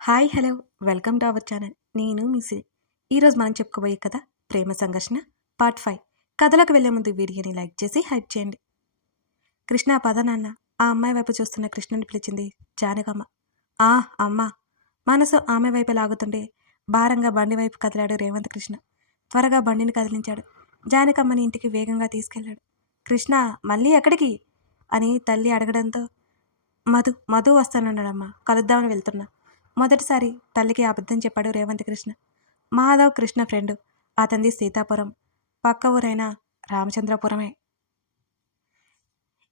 Hi hello welcome to our channel. నేను మీ సిరి. ఈరోజు మనం చెప్పుకోబోయే కథ ప్రేమ సంఘర్షణ పార్ట్ 5. కథలోకి వెళ్లే ముందు వీడియోని లైక్ చేసి హైప్ చేయండి. కృష్ణ పద నాన్న. ఆ అమ్మాయి వైపు చూస్తున్న కృష్ణని పిలిచింది జానకమ్మ. ఆ అమ్మ. మనసు ఆమె వైపు లాగుతుంటే భారంగా బండి వైపు కదిలాడు రేవంత్ కృష్ణ. త్వరగా బండిని కదిలించాడు. జానకమ్మని ఇంటికి వేగంగా తీసుకెళ్లాడు. కృష్ణ మళ్ళీ ఎక్కడికి అని తల్లి అడగడంతో మధు మధు వస్తానన్నాడమ్మా, కలుద్దామని వెళ్తున్నా. మొదటిసారి తల్లికి అబద్ధం చెప్పాడు రేవంత్ కృష్ణ. మాధవ్ కృష్ణ ఫ్రెండు. అతనిది సీతాపురం. పక్క ఊరైన రామచంద్రపురమే.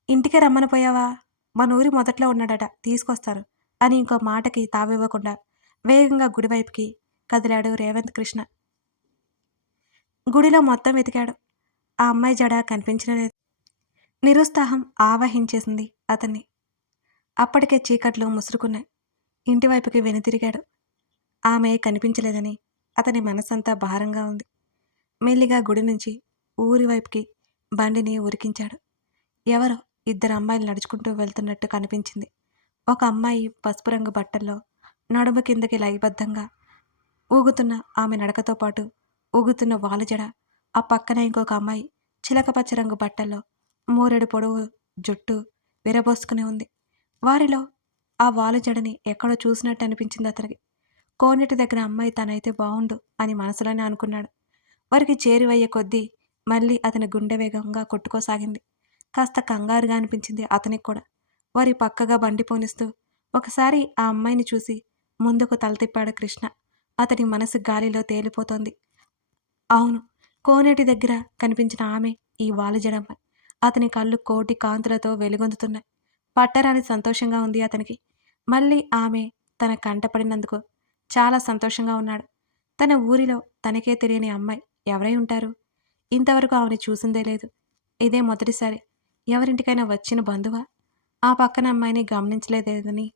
ఇంటికి రమ్మని పోయావా? మన ఊరి మొదట్లో ఉన్నాడట, తీసుకొస్తారు అని ఇంకో మాటకి తావివ్వకుండా వేగంగా గుడివైపుకి కదిలాడు రేవంత్ కృష్ణ. గుడిలో మొత్తం వెతికాడు. ఆ అమ్మాయి జడ కనిపించలేదు. నిరుత్సాహం ఆవహించేసింది అతన్ని. అప్పటికే చీకట్లు ముసురుకున్నాయి. ఇంటివైపుకి వెనుతిరిగాడు. ఆమె కనిపించలేదని అతని మనసంతా భారంగా ఉంది. మెల్లిగా గుడి నుంచి ఊరి వైపుకి బండిని ఉరికించాడు. ఎవరో ఇద్దరు అమ్మాయిలు నడుచుకుంటూ వెళ్తున్నట్టు కనిపించింది. ఒక అమ్మాయి పసుపు రంగు బట్టల్లో నడుము కిందకి లయబద్ధంగా ఊగుతున్న ఆమె నడకతో పాటు ఊగుతున్న వాలుజడ. ఆ పక్కన ఇంకొక అమ్మాయి చిలకపచ్చ రంగు బట్టల్లో మూరెడు పొడవు జుట్టు విరబోసుకుని ఉంది. వారిలో ఆ వాలుజడని ఎక్కడో చూసినట్టు అనిపించింది అతనికి. కోనేటి దగ్గర అమ్మాయి తనైతే బావుండు అని మనసులోనే అనుకున్నాడు. వారికి చేరువయ్యే కొద్దీ మళ్ళీ అతని గుండె వేగంగా కొట్టుకోసాగింది. కాస్త కంగారుగా అనిపించింది అతనికి కూడా. వారి పక్కగా బండి పోనిస్తూ ఒకసారి ఆ అమ్మాయిని చూసి ముందుకు తల తిప్పాడు కృష్ణ. అతని మనసు గాలిలో తేలిపోతోంది. అవును, కోనేటి దగ్గర కనిపించిన ఆమె ఈ వాలుజడమ్మాయి. అతని కళ్ళు కోటి కాంతులతో వెలుగొందుతున్నాయి. పట్టరాని సంతోషంగా ఉంది అతనికి. మళ్ళీ ఆమె తన కంటపడినందుకు చాలా సంతోషంగా ఉన్నాడు. తన ఊరిలో తనకే తెలియని అమ్మాయి ఎవరై ఉంటారు? ఇంతవరకు ఆమెను చూసిందే లేదు. ఇదే మొదటిసారి. ఎవరింటికైనా వచ్చిన బంధువా? ఆ పక్కన అమ్మాయిని గమనించలేదని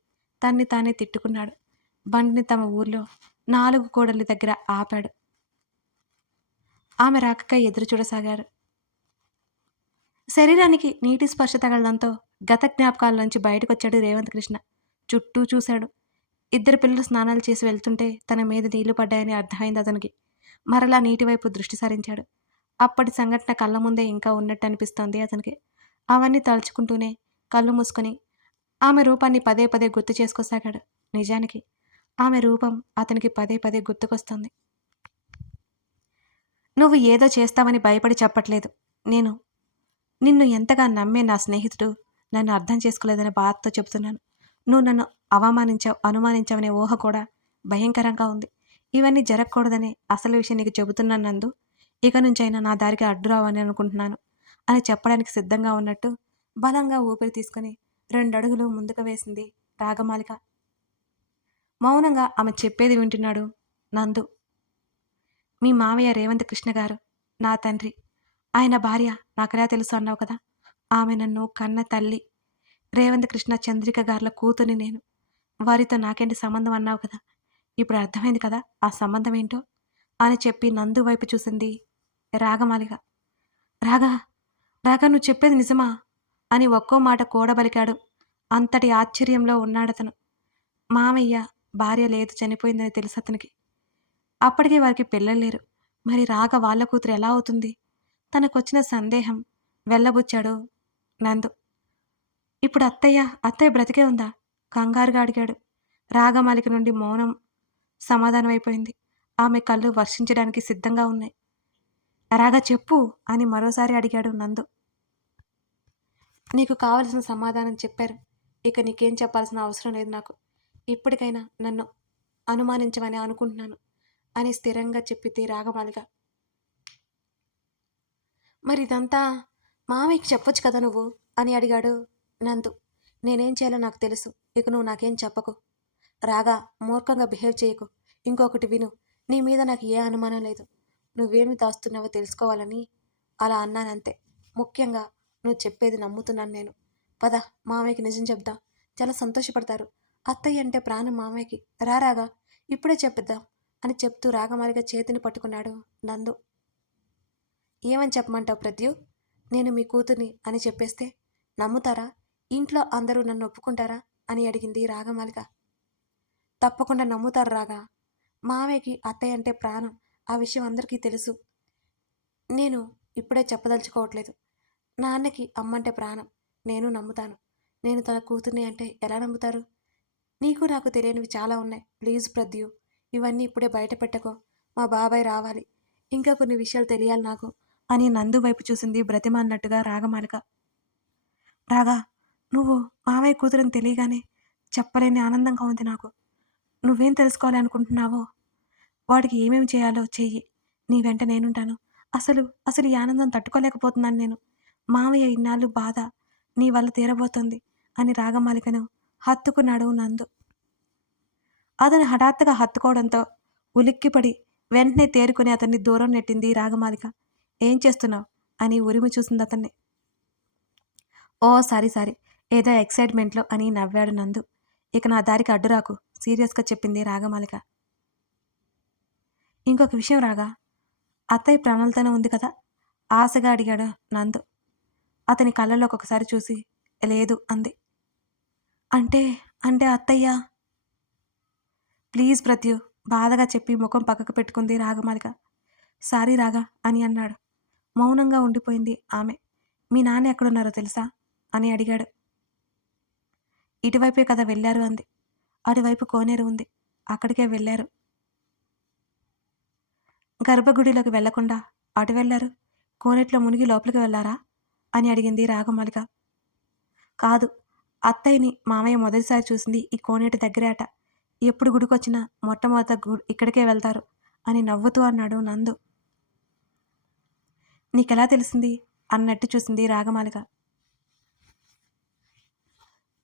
తన్ని తానే తిట్టుకున్నాడు. బండిని తమ ఊర్లో 4 కూడలి దగ్గర ఆపాడు. ఆమె రాకకై ఎదురు చూడసాగాడు. శరీరానికి నీటి స్పర్శ తగలడంతో గత జ్ఞాపకాల్లోంచి బయటకొచ్చాడు రేవంత్ కృష్ణ. చుట్టూ చూశాడు. ఇద్దరు పిల్లలు స్నానాలు చేసి వెళ్తుంటే తన మీద నీళ్లు పడ్డాయని అర్థమైంది అతనికి. మరలా నీటి వైపు దృష్టి సారించాడు. అప్పటి సంఘటన కళ్ళ ముందే ఇంకా ఉన్నట్టు అనిపిస్తోంది అతనికి. అవన్నీ తలుచుకుంటూనే కళ్ళు మూసుకొని ఆమె రూపాన్ని పదే పదే గుర్తు చేసుకోసాగాడు. నిజానికి ఆమె రూపం అతనికి పదే పదే గుర్తుకొస్తోంది. నువ్వు ఏదో చేస్తావని భయపడి చెప్పట్లేదు. నేను నిన్ను ఎంతగా నమ్మే నా స్నేహితుడు నన్ను అర్థం చేసుకోలేదని బాధతో చెబుతున్నాను. నువ్వు నన్ను అవమానించావు, అనుమానించావనే ఊహ కూడా భయంకరంగా ఉంది. ఇవన్నీ జరగకూడదనే అసలు విషయం నీకు చెబుతున్నాను నందు. ఇక నుంచైనా నా దారికి అడ్డురావని అనుకుంటున్నాను అని చెప్పడానికి సిద్ధంగా ఉన్నట్టు బలంగా ఊపిరి తీసుకుని 2 అడుగులు ముందుకు వేసింది రాగమాలిక. మౌనంగా ఆమె చెప్పేది వింటున్నాడు నందు. మీ మావయ్య రేవంత్ కృష్ణ గారు నా తండ్రి. ఆయన భార్య నాకెలా తెలుసు అన్నావు కదా? ఆమె నన్ను కన్న తల్లి. రేవంత్ కృష్ణ చంద్రిక గార్ల కూతుని నేను. వారితో నాకేంటి సంబంధం అన్నావు కదా? ఇప్పుడు అర్థమైంది కదా ఆ సంబంధం ఏంటో అని చెప్పి నందు వైపు చూసింది రాగమాలిక. రాగా రాగా నువ్వు చెప్పేది నిజమా అని ఒక్కో మాట కూడబలికాడు. అంతటి ఆశ్చర్యంలో ఉన్నాడతను. మామయ్య భార్య లేదు, చనిపోయిందని తెలుసు అతనికి. అప్పటికి వారికి పిల్లలు లేరు. మరి రాగ వాళ్ళ కూతురు ఎలా అవుతుంది? తనకొచ్చిన సందేహం వెళ్ళబుచ్చాడు నందు. ఇప్పుడు అత్తయ్య బ్రతికే ఉందా? కంగారుగా అడిగాడు. రాగమాలిక నుండి మౌనం సమాధానమైపోయింది. ఆమె కళ్ళు వర్షించడానికి సిద్ధంగా ఉన్నాయి. రాగా చెప్పు అని మరోసారి అడిగాడు నందు. నీకు కావలసిన సమాధానం చెప్పారు. ఇక నీకేం చెప్పాల్సిన అవసరం లేదు నాకు. ఇప్పటికైనా నన్ను అనుమానించమని అనుకుంటున్నాను అని స్థిరంగా చెప్పితే రాగమాలిక. మరి ఇదంతా మామయ్యకి చెప్పొచ్చు కదా నువ్వు అని అడిగాడు నందు. నేనేం చేయాలో నాకు తెలుసు. ఇక నువ్వు నాకేం చెప్పకు. రాగా మూర్ఖంగా బిహేవ్ చేయకు. ఇంకొకటి విను, నీ మీద నాకు ఏ అనుమానం లేదు. నువ్వేమి దాస్తున్నావో తెలుసుకోవాలని అలా అన్నానంతే. ముఖ్యంగా నువ్వు చెప్పేది నమ్ముతున్నాను నేను. పద, మామయ్యకి నిజం చెప్దాం. చాలా సంతోషపడతారు. అత్తయ్య అంటే ప్రాణం మామయ్యకి. రాగా ఇప్పుడే చెప్పిద్దాం అని చెప్తూ రాగమాలిగా చేతిని పట్టుకున్నాడు నందు. ఏమని చెప్పమంటావు ప్రద్యు? నేను మీ కూతుర్ని అని చెప్పేస్తే నమ్ముతారా? ఇంట్లో అందరూ నన్ను ఒప్పుకుంటారా అని అడిగింది రాగమాలిక. తప్పకుండా నమ్ముతారు రాగా. మావయ్యకి అత్తయ్య అంటే ప్రాణం. ఆ విషయం అందరికీ తెలుసు. నేను ఇప్పుడే చెప్పదలుచుకోవట్లేదు. నాన్నకి అమ్మంటే ప్రాణం. నేను నమ్ముతాను. నేను తన కూతుర్ని అంటే ఎలా నమ్ముతారు? నీకు నాకు తెలియనివి చాలా ఉన్నాయి. ప్లీజ్ ప్రద్యు, ఇవన్నీ ఇప్పుడే బయట పెట్టకో. మా బాబాయ్ రావాలి. ఇంకా కొన్ని విషయాలు తెలియాలి నాకు అని నందు వైపు చూసింది బ్రతిమాలినట్టుగా రాగమాలిక. రాగా, నువ్వు మావయ్య కూతురని తెలియగానే చెప్పలేని ఆనందంగా ఉంది నాకు. నువ్వేం తెలుసుకోవాలి అనుకుంటున్నావో వాడికి ఏమేమి చేయాలో చెయ్యి. నీ వెంట నేనుంటాను. అసలు అసలు ఈ ఆనందం తట్టుకోలేకపోతున్నాను నేను. మావయ్య ఇన్నాళ్ళు బాధ నీ వల్ల తీరబోతుంది అని రాగమాలికను హత్తుకున్నాడు నందు. అతను హఠాత్తుగా హత్తుకోవడంతో ఉలిక్కిపడి వెంటనే తేరుకుని అతన్ని దూరం నెట్టింది రాగమాలిక. ఏం చేస్తున్నావు అని ఉరిమి చూసింది అతన్ని. ఓ సారీ సారీ, ఏదో ఎక్సైట్మెంట్లో అని నవ్వాడు నందు. ఇక నా దారికి అడ్డురాకు సీరియస్గా చెప్పింది రాగమాలిక. ఇంకొక విషయం రాగా, అత్తయ్య ప్రాణాలతోనే ఉంది కదా ఆశగా అడిగాడు నందు. అతని కళ్ళలోకి ఒకసారి చూసి లేదు అంది. అంటే అంటే అత్తయ్య? ప్లీజ్ ప్రత్యు, బాధగా చెప్పి ముఖం పక్కకు పెట్టుకుంది రాగమాలిక. సారీ రాగా అని అన్నాడు. మౌనంగా ఉండిపోయింది ఆమె. మీ నాన్న ఎక్కడున్నారో తెలుసా అని అడిగాడు. ఇటువైపే కదా వెళ్ళారు అంది. అటువైపు కోనేరు ఉంది, అక్కడికే వెళ్ళారు. గర్భగుడిలోకి వెళ్లకుండా అటు వెళ్లారు? కోనేట్లో మునిగి లోపలికి వెళ్లారా అని అడిగింది రాగమాలిక. కాదు, అత్తయ్యని మామయ్య మొదటిసారి చూసింది ఈ కోనేటి దగ్గరే అట. ఎప్పుడు గుడికొచ్చినా మొట్టమొదట ఇక్కడికే వెళ్తారు అని నవ్వుతూ అన్నాడు నందు. నీకెలా తెలిసింది అన్నట్టు చూసింది రాగమాలిక.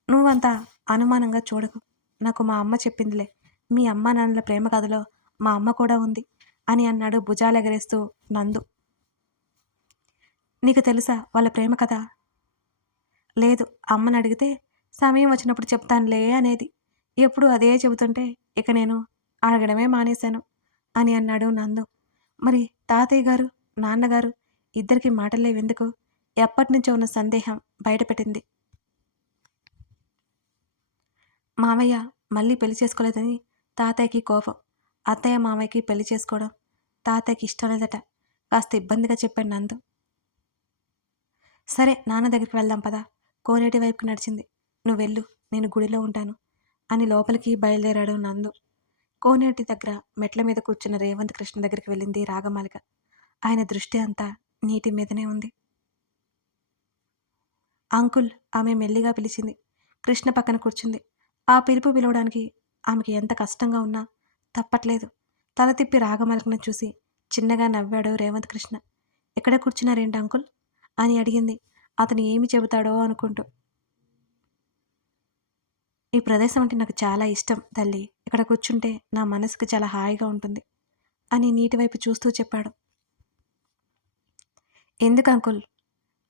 నువ్వంతా అనుమానంగా చూడకు. నాకు మా అమ్మ చెప్పిందిలే. మీ అమ్మ నాన్నల ప్రేమ కథలో మా అమ్మ కూడా ఉంది అని అన్నాడు భుజాలెగరేస్తూ నందు. నీకు తెలుసా వాళ్ళ ప్రేమ కథ? లేదు, అమ్మని అడిగితే సమయం వచ్చినప్పుడు చెప్తానులే అనేది. ఎప్పుడు అదే చెబుతుంటే ఇక నేను అడగడమే మానేశాను అని అన్నాడు నందు. మరి తాతయ్య గారు నాన్నగారు ఇద్దరికి మాటలేవెందుకు? ఎప్పటినుంచో ఉన్న సందేహం బయటపెట్టింది. మామయ్య మళ్ళీ పెళ్లి చేసుకోలేదని తాతయ్యకి కోపం. అత్తయ్య మామయ్యకి పెళ్లి చేసుకోవడం తాతయ్యకి ఇష్టం లేదట. కాస్త ఇబ్బందిగా చెప్పాడు నందు. సరే నాన్న దగ్గరికి వెళ్దాం పదా. కోనేటి వైపుకి నడిచింది. నువ్వు వెళ్ళు, నేను గుడిలో ఉంటాను అని లోపలికి బయలుదేరాడు నందు. కోనేటి దగ్గర మెట్ల మీద కూర్చున్న రేవంత్ కృష్ణ దగ్గరికి వెళ్ళింది రాగమాలిక. ఆయన దృష్టి అంతా నీటి మీదనే ఉంది. అంకుల్ ఆమె మెల్లిగా పిలిచింది. కృష్ణ పక్కన కూర్చుంది. ఆ పిలుపు పిలవడానికి ఆమెకి ఎంత కష్టంగా ఉన్నా తప్పట్లేదు. తల తిప్పి రాగమాలికను చూసి చిన్నగా నవ్వాడు రేవంత్ కృష్ణ. ఎక్కడ కూర్చున్నారేంటి అంకుల్ అని అడిగింది అతను ఏమి చెబుతాడో అనుకుంటూ. ఈ ప్రదేశం అంటే నాకు చాలా ఇష్టం తల్లి. ఇక్కడ కూర్చుంటే నా మనసుకు చాలా హాయిగా ఉంటుంది అని నీటి వైపు చూస్తూ చెప్పాడు. ఎందుకు అంకుల్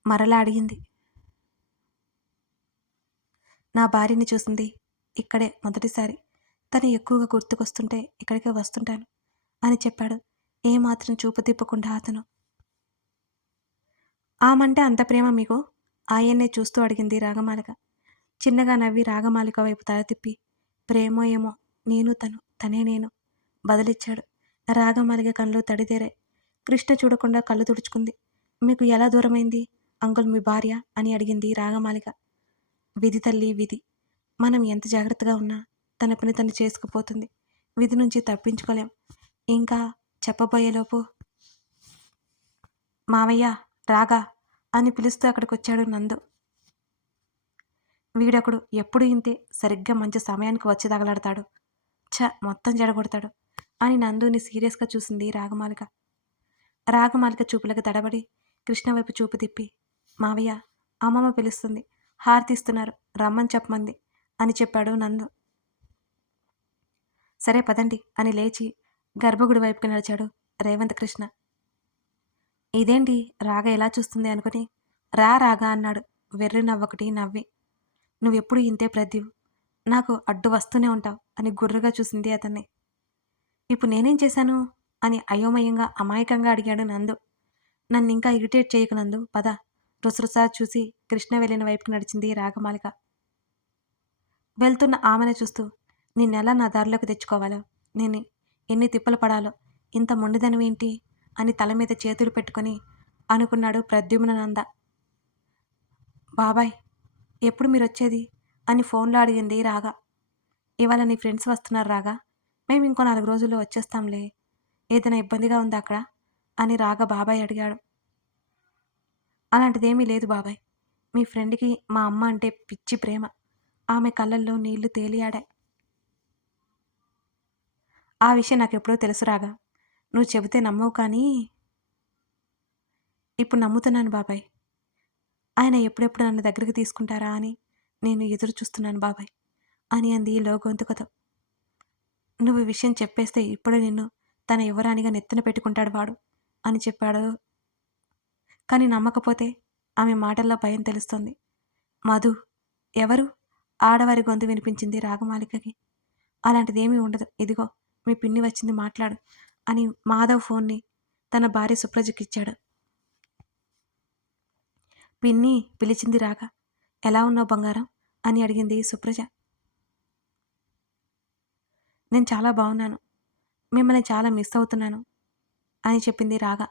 మరలా అడిగింది. నా భార్యని చూసింది ఇక్కడే మొదటిసారి. తను ఎక్కువగా గుర్తుకొస్తుంటే ఇక్కడికే వస్తుంటాను అని చెప్పాడు ఏమాత్రం చూపు తిప్పకుండా అతను. ఆమంటే అంత ప్రేమ మీకు? ఆయన్నే చూస్తూ అడిగింది రాగమాలిక. చిన్నగా నవ్వి రాగమాలిక వైపు తల తిప్పి ప్రేమో ఏమో, నేను తనే నేను బదిలిచ్చాడు. రాగమాలిక కళ్ళు తడితేరాయి. కృష్ణ చూడకుండా కళ్ళు తుడుచుకుంది. మీకు ఎలా దూరమైంది అంకుల్ మీ భార్య అని అడిగింది రాగమాలిక. విధి తల్లి విధి. మనం ఎంత జాగ్రత్తగా ఉన్నా తన పని తను చేసుకుపోతుంది. విధి నుంచి తప్పించుకోలేం. ఇంకా చెప్పబోయేలోపు మావయ్య రాగా అని పిలుస్తూ అక్కడికొచ్చాడు నందు. వీడొకడు ఎప్పుడు ఇంతే, సరిగ్గా మంచి సమయానికి వచ్చి తగలడతాడు. మొత్తం జడగొడతాడు అని నందుని సీరియస్గా చూసింది రాగమాలిక. రాగమాలిక చూపులకు తడబడి కృష్ణ వైపు చూపు తిప్పి మావయ్య అమ్మమ్మ పిలుస్తుంది, హారతిస్తున్నారు, రమ్మని చెప్పమంది అని చెప్పాడు నందు. సరే పదండి అని లేచి గర్భగుడి వైపుకి నడిచాడు రేవంత్ కృష్ణ. ఇదేంటి రాగ ఎలా చూస్తుంది అనుకుని రా రాగా అన్నాడు వెర్రి నవ్వొకటి నవ్వి. నువ్వెప్పుడు ఇంతే ప్రద్యు, నాకు అడ్డు వస్తూనే ఉంటావు అని గుర్రుగా చూసింది అతన్ని. ఇప్పుడు నేనేం చేశాను అని అయోమయంగా అమాయకంగా అడిగాడు నందు. నన్నింకా ఇరిటేట్ చేయకు నందు, పద. రుసరుసా చూసి కృష్ణ వెళ్ళిన వైపుకి నడిచింది రాగమాలిక. వెళ్తున్న ఆమెను చూస్తూ నిన్నెలా నా దారిలోకి తెచ్చుకోవాలో, నేను ఎన్ని తిప్పలు పడాలో, ఇంత మొండిదనమేంటి అని తల మీద చేతులు పెట్టుకొని అనుకున్నాడు ప్రద్యుమ్నానంద. బాబాయ్ ఎప్పుడు మీరొచ్చేది అని ఫోన్లో అడిగింది రాగ. ఇవాళ నీ ఫ్రెండ్స్ వస్తున్నారు రాగా, మేము ఇంకో 4 రోజుల్లో వచ్చేస్తాంలే. ఏదైనా ఇబ్బందిగా ఉందా అక్కడ అని రాగ బాబాయ్ అడిగాడు. అలాంటిదేమీ లేదు బాబాయ్. మీ ఫ్రెండ్‌కి మా అమ్మ అంటే పిచ్చి ప్రేమ. ఆమె కళ్ళల్లో నీళ్లు తేలియాడాయి. ఆ విషయం నాకెప్పుడో తెలుసు రాగా. నువ్వు చెబితే నమ్మవు కానీ ఇప్పుడు నమ్ముతున్నాను బాబాయ్. ఆయన ఎప్పుడెప్పుడు నన్ను దగ్గరికి తీసుకుంటారా అని నేను ఎదురు చూస్తున్నాను బాబాయ్ అని అంది లోగొంతుకతో. నువ్వు ఈ విషయం చెప్పేస్తే ఇప్పుడే నిన్ను తన యువరాణిగా నెత్తిన పెట్టుకుంటాడు వాడు అని చెప్పాడు. కానీ నమ్మకపోతే ఆమె మాటల్లో భయం తెలుస్తోంది. మధు ఎవరు? ఆడవారి గొంతు వినిపించింది రాగమాలికకి. అలాంటిదేమీ ఉండదు. ఇదిగో మీ పిన్ని వచ్చింది మాట్లాడు అని మాధవ్ ఫోన్ని తన భార్య సుప్రజకిచ్చాడు. పిన్ని పిలిచింది రాగ. ఎలా ఉన్నావు బంగారం అని అడిగింది సుప్రజ. నేను చాలా బాగున్నాను. మిమ్మల్ని చాలా మిస్ అవుతున్నాను అని చెప్పింది రాగ.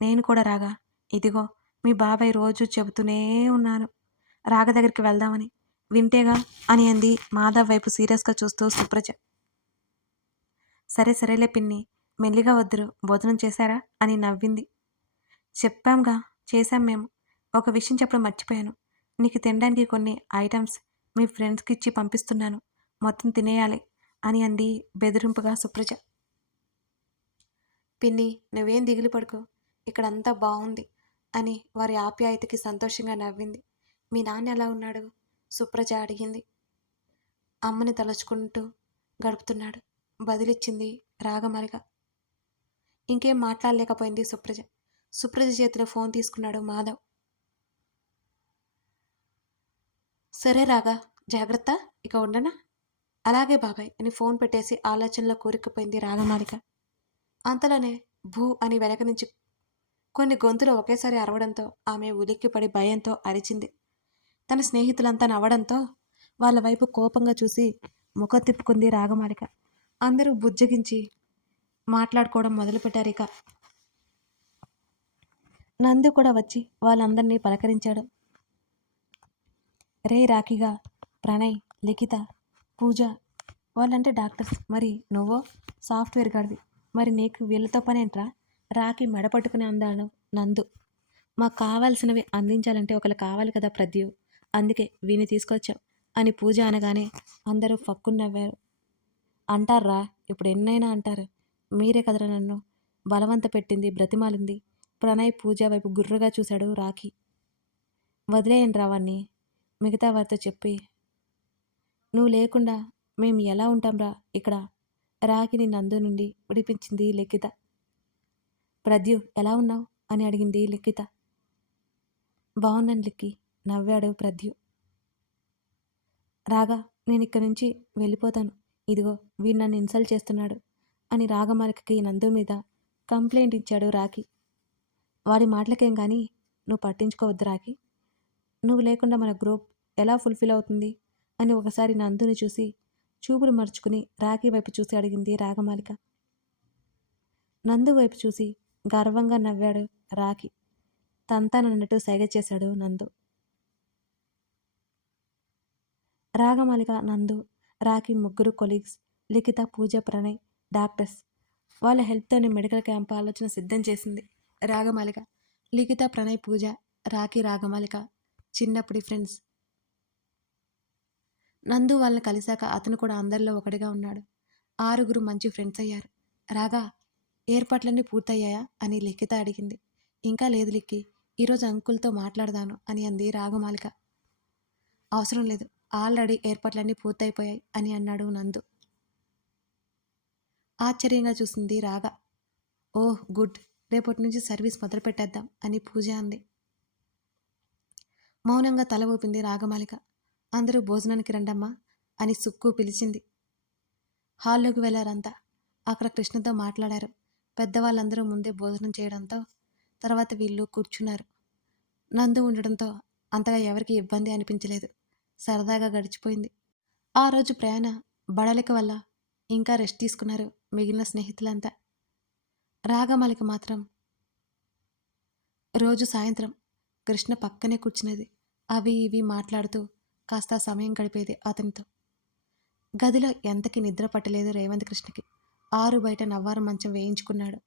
నేను కూడా రాగా. ఇదిగో మీ బాబాయ్ రోజు చెబుతూనే ఉన్నాను రాగ దగ్గరికి వెళ్దామని. వింటేగా అని అంది మాధవ్ వైపు సీరియస్గా చూస్తూ సుప్రజ. సరే సరేలే పిన్ని, మెల్లిగా వద్దురు. భోజనం చేశారా అని నవ్వింది. చెప్పాంగా, చేశాం మేము. ఒక విషయం చెప్పడం మర్చిపోయాను. నీకు తినడానికి కొన్ని ఐటమ్స్ మీ ఫ్రెండ్స్కి ఇచ్చి పంపిస్తున్నాను. మొత్తం తినేయాలి అని అంది బెదిరింపుగా సుప్రజ. పిన్ని నువ్వేం దిగులు పడుకో, ఇక్కడంతా బాగుంది అని వారి ఆప్యాయతకి సంతోషంగా నవ్వింది. మీ నాన్న ఎలా ఉన్నాడు సుప్రజ అడిగింది. అమ్మని తలుచుకుంటూ గడుపుతున్నాడు బదిలిచ్చింది రాగమాలిక. ఇంకేం మాట్లాడలేకపోయింది సుప్రజ. సుప్రజ చేతిలో ఫోన్ తీసుకున్నాడు మాధవ్. సరే రాగా, జాగ్రత్త, ఇక ఉండనా? అలాగే బాబాయ్ అని ఫోన్ పెట్టేసి ఆలోచనలో కూరుకుపోయింది రాగమాలిక. అంతలోనే భూ అని వెనక నుంచి కొన్ని గొంతులు ఒకేసారి అరవడంతో ఆమె ఉలిక్కిపడి భయంతో అరిచింది. తన స్నేహితులంతా నవ్వడంతో వాళ్ళ వైపు కోపంగా చూసి ముఖం తిప్పుకుంది రాగమాలిక. అందరూ బుజ్జగించి మాట్లాడుకోవడం మొదలుపెట్టారు. ఇక నందు కూడా వచ్చి వాళ్ళందరినీ పలకరించాడు. రే రాఖీగా, ప్రణయ్, లిఖిత, పూజ వాళ్ళంటే డాక్టర్స్, మరి నువ్వో సాఫ్ట్వేర్ గాడివి, మరి నీకు వీళ్ళతో పనేంట్రా? రాఖీ మెడ పట్టుకుని అందాడు నందు. మాకు కావాల్సినవి అందించాలంటే ఒకరు కావాలి కదా ప్రద్యు, అందుకే వీని తీసుకొచ్చాం అని పూజ అనగానే అందరూ ఫక్కుని నవ్వారు. అంటారా, ఇప్పుడు ఎన్నైనా అంటారు. మీరే కదరా నన్ను బలవంత పెట్టింది, బ్రతిమాలింది. ప్రణయ్ పూజ వైపు గుర్రుగా చూశాడు రాఖీ. వదిలేయండి రావాన్ని, మిగతా వారితో చెప్పి. నువ్వు లేకుండా మేము ఎలా ఉంటాంరా ఇక్కడ? రాఖీని నందు నుండి విడిపించింది లిఖిత. ప్రద్యు ఎలా ఉన్నావు అని అడిగింది లిఖిత. బాగున్నాను లిక్కి నవ్వాడు ప్రద్యు. రాగా, నేను ఇక్కడి నుంచి వెళ్ళిపోతాను. ఇదిగో వీడు నన్ను ఇన్సల్ట్ చేస్తున్నాడు అని రాగమాలికకి నందు మీద కంప్లైంట్ ఇచ్చాడు రాఖీ. వాడి మాటలకేం కానీ నువ్వు పట్టించుకోవద్దు రాఖీ. నువ్వు లేకుండా మన గ్రూప్ ఎలా ఫుల్ఫిల్ అవుతుంది అని ఒకసారి నందుని చూసి చూపులు మరుచుకుని రాఖీ వైపు చూసి అడిగింది రాగమాలిక. నందు వైపు చూసి గర్వంగా నవ్వాడు రాఖీ. తంతానన్నట్టు సైగ చేశాడు నందు. రాగమాలిక, నందు, రాఖీ ముగ్గురు కొలీగ్స్, లిఖిత, పూజ, ప్రణయ్ డాక్టర్స్. వాళ్ళ హెల్ప్తోనే మెడికల్ క్యాంప్ ఆలోచన సిద్ధం చేసింది రాగమాలిక. లిఖిత, ప్రణయ్, పూజ, రాఖీ, రాగమాలిక చిన్నప్పటి ఫ్రెండ్స్. నందు వాళ్ళని కలిశాక అతను కూడా అందరిలో ఒకటిగా ఉన్నాడు. 6గురు మంచి ఫ్రెండ్స్ అయ్యారు. రాగా, ఏర్పాట్లన్నీ పూర్తయ్యాయా అని లిఖిత అడిగింది. ఇంకా లేదు లిక్కి, ఈరోజు అంకుల్తో మాట్లాడదాను అని అంది రాగమాలిక. అవసరం లేదు, ఆల్రెడీ ఏర్పాట్లన్నీ పూర్తయిపోయాయి అని అన్నాడు నందు. ఆశ్చర్యంగా చూసింది రాగ. ఓహ్ గుడ్, రేపటి నుంచి సర్వీస్ మొదలు పెట్టేద్దాం అని పూజ అంది. మౌనంగా తల ఊపింది రాగమాలిక. అందరూ భోజనానికి రండమ్మా అని సుక్కు పిలిచింది. హాల్లోకి వెళ్లారంతా. అక్కడ కృష్ణతో మాట్లాడారు. పెద్దవాళ్ళందరూ ముందే భోజనం చేయడంతో తర్వాత వీళ్ళు కూర్చున్నారు. నందు ఉండడంతో అంతగా ఎవరికి ఇబ్బంది అనిపించలేదు. సరదాగా గడిచిపోయింది. ఆ రోజు ప్రయాణ బడలిక వల్ల ఇంకా రెస్ట్ తీసుకున్నారు మిగిలిన స్నేహితులంతా. రాగమాలిక మాత్రం రోజు సాయంత్రం కృష్ణ పక్కనే కూర్చునేది. అవి ఇవి మాట్లాడుతూ కాస్త సమయం గడిపేది అతనితో. గదిలో ఎంతకి నిద్ర పట్టలేదు రేవంత్ కృష్ణకి. ఆరు బయట నవ్వారు మంచం వేయించుకున్నాడు.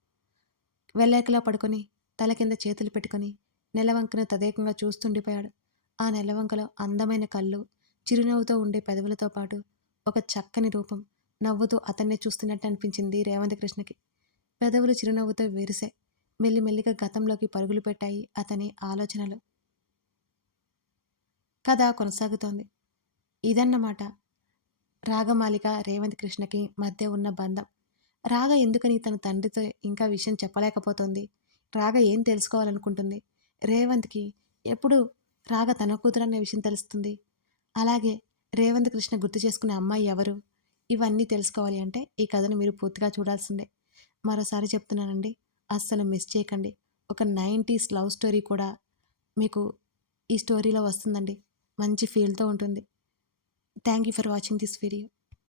వెల్లేకలా పడుకొని తల కింద చేతులు పెట్టుకొని నెలవంకను తదేకంగా చూస్తుండిపోయాడు. ఆ నెలవంకలో అందమైన కళ్ళు, చిరునవ్వుతో ఉండే పెదవులతో పాటు ఒక చక్కని రూపం నవ్వుతూ అతన్నే చూస్తున్నట్టు అనిపించింది రేవంత్ కృష్ణకి. పెదవులు చిరునవ్వుతో విరిసే మెల్లిమెల్లిగా గతంలోకి పరుగులు పెట్టాయి అతని ఆలోచనలు. కథ కొనసాగుతోంది. ఇదన్నమాట రాగమాలిక రేవంత్ కృష్ణకి మధ్య ఉన్న బంధం. రాగ ఎందుకని తన తండ్రితో ఇంకా విషయం చెప్పలేకపోతోంది? రాగ ఏం తెలుసుకోవాలనుకుంటుంది? రేవంత్కి ఎప్పుడు రాగ తన కూతురన్న విషయం తెలుస్తుంది? అలాగే రేవంత్ కృష్ణ గుర్తు చేసుకునే అమ్మాయి ఎవరు? ఇవన్నీ తెలుసుకోవాలి అంటే ఈ కథను మీరు పూర్తిగా చూడాల్సిందే. మరోసారి చెప్తున్నానండి, అస్సలు మిస్ చేయకండి. ఒక 90s లవ్ స్టోరీ కూడా మీకు ఈ స్టోరీలో వస్తుందండి. మంచి ఫీల్తో ఉంటుంది. Thank you for watching this video.